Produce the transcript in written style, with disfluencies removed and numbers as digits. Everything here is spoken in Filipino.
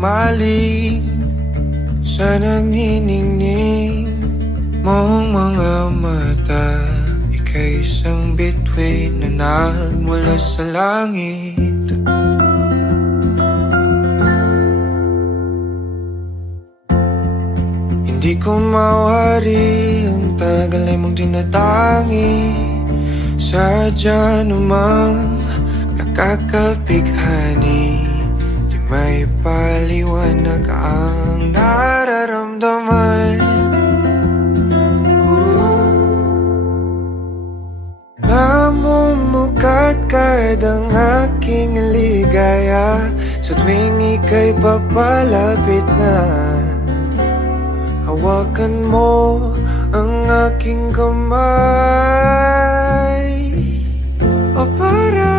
humaling sa nagniningning mong mga mata. Ika'y isang bituin na nagmula sa langit. Hindi ko mawari ang tagal ay mong tinatangi. Sadya namang nakakapighani, di may paliwanag ang nararamdaman. Namumukat kahit ang aking ligaya sa tuwing ika'y papalapit na. Hawakan mo ang aking kamay, o para